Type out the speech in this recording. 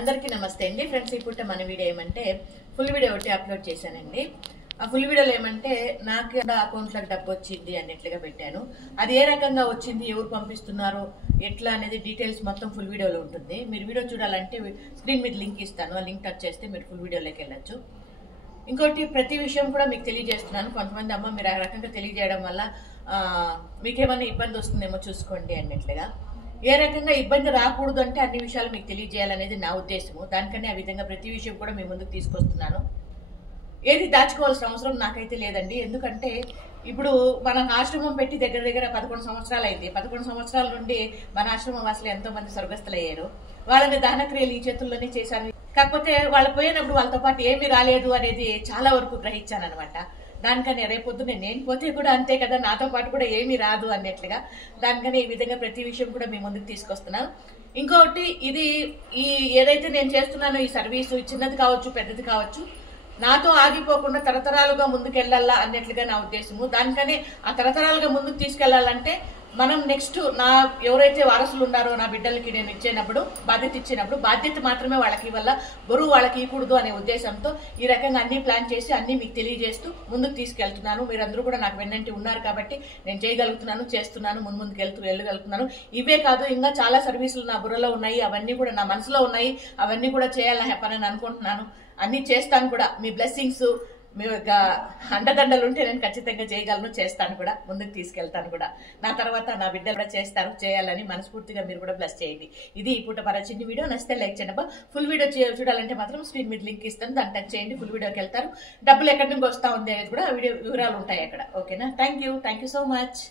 అందరికీ నమస్తే అండి ఫ్రెండ్స్. ఇప్పుడు మన వీడియో ఏమంటే ఫుల్ వీడియో ఒకటి అప్లోడ్ చేశానండి. ఆ ఫుల్ వీడియోలో ఏమంటే నాకు అకౌంట్లకు డబ్బు వచ్చింది అన్నట్లుగా పెట్టాను. అది ఏ రకంగా వచ్చింది, ఎవరు పంపిస్తున్నారు, ఎట్లా అనేది డీటెయిల్స్ మొత్తం ఫుల్ వీడియోలో ఉంటుంది. మీరు వీడియో చూడాలంటే స్క్రీన్ మీద లింక్ ఇస్తాను, ఆ లింక్ టచ్ చేస్తే మీరు ఫుల్ వీడియోలోకి వెళ్ళచ్చు. ఇంకోటి ప్రతి విషయం కూడా మీకు తెలియజేస్తున్నాను. కొంతమంది అమ్మ మీరు ఆ రకంగా తెలియజేయడం వల్ల మీకేమైనా ఇబ్బంది వస్తుందేమో చూసుకోండి అన్నట్లుగా. ఏ రకంగా ఇబ్బంది రాకూడదు అంటే అన్ని విషయాలు మీకు తెలియజేయాలనేది నా ఉద్దేశము. దానికని ఆ విధంగా ప్రతి విషయం కూడా మీ ముందుకు తీసుకొస్తున్నాను. ఏది దాచుకోవాల్సిన అవసరం నాకైతే లేదండి. ఎందుకంటే ఇప్పుడు మన ఆశ్రమం పెట్టి దగ్గర దగ్గర 11 సంవత్సరాలు అయింది. 11 సంవత్సరాల నుండి మన ఆశ్రమం అసలు ఎంతో మంది స్వర్గస్థులు అయ్యారు. వాళ్ళని దహనక్రియలు ఈ చేతుల్లోనే చేశాను. కాకపోతే వాళ్ళు పోయినప్పుడు వాళ్ళతో పాటు ఏమీ రాలేదు అనేది చాలా వరకు గ్రహించాను అనమాట. దానికని రేపొద్దునే నేను పోతే కూడా అంతే కదా, నాతో పాటు కూడా ఏమీ రాదు అన్నట్లుగా. దానికని ఈ విధంగా ప్రతి విషయం కూడా మీ ముందుకు తీసుకొస్తున్నాను. ఇంకొకటి ఇది ఏదైతే నేను చేస్తున్నానో ఈ సర్వీసు చిన్నది కావచ్చు పెద్దది కావచ్చు, నాతో ఆగిపోకుండా తరతరాలుగా ముందుకెళ్లాలా అన్నట్లుగా నా ఉద్దేశము. దానికని ఆ తరతరాలుగా ముందుకు తీసుకెళ్లాలంటే మనం నెక్స్ట్ ఎవరైతే వారసులు ఉన్నారో నా బిడ్డలకి నేను ఇచ్చినప్పుడు బాధ్యత మాత్రమే వాళ్ళకి ఇవ్వాల, బరువు వాళ్ళకి ఇవ్వకూడదు అనే ఉద్దేశంతో ఈ రకంగా అన్ని ప్లాన్ చేసి అన్ని మీకు తెలియజేస్తూ ముందుకు తీసుకెళ్తున్నాను. మీరందరూ కూడా నాకు వెన్నంటి ఉన్నారు కాబట్టి నేను చేయగలుగుతున్నాను, చేస్తున్నాను, ముందుకు వెళ్ళగలుగుతున్నాను. ఇవే కాదు, ఇంకా చాలా సర్వీసులు నా బుర్రలో ఉన్నాయి, అవన్నీ కూడా నా మనసులో ఉన్నాయి, అవన్నీ కూడా చేయాలని పని అనుకుంటున్నాను. అన్ని చేస్తాను కూడా. మీ బ్లెస్సింగ్స్, మీ యొక్క అండదండలు ఉంటే నేను ఖచ్చితంగా చేయగలను, చేస్తాను కూడా, ముందుకు తీసుకెళ్తాను కూడా. నా తర్వాత నా బిడ్డలు కూడా చేయాలని మనస్ఫూర్తిగా మీరు కూడా బ్లెస్ చేయండి. ఇది ఈ పూట మన చిన్న వీడియో. నచ్చితే లైక్ చేయండి. ఫుల్ వీడియో చూడాలంటే మాత్రం స్క్రీన్ మీద లింక్ ఇస్తాను, దాన్ని టచ్ చేయండి. ఫుల్ వీడియోకి వెళ్తారు. డబ్బులు ఎక్కడి నుంచి వస్తా ఉంది అనేది కూడా వీడియో వివరాలు ఉంటాయి అక్కడ. ఓకేనా? Thank you so much.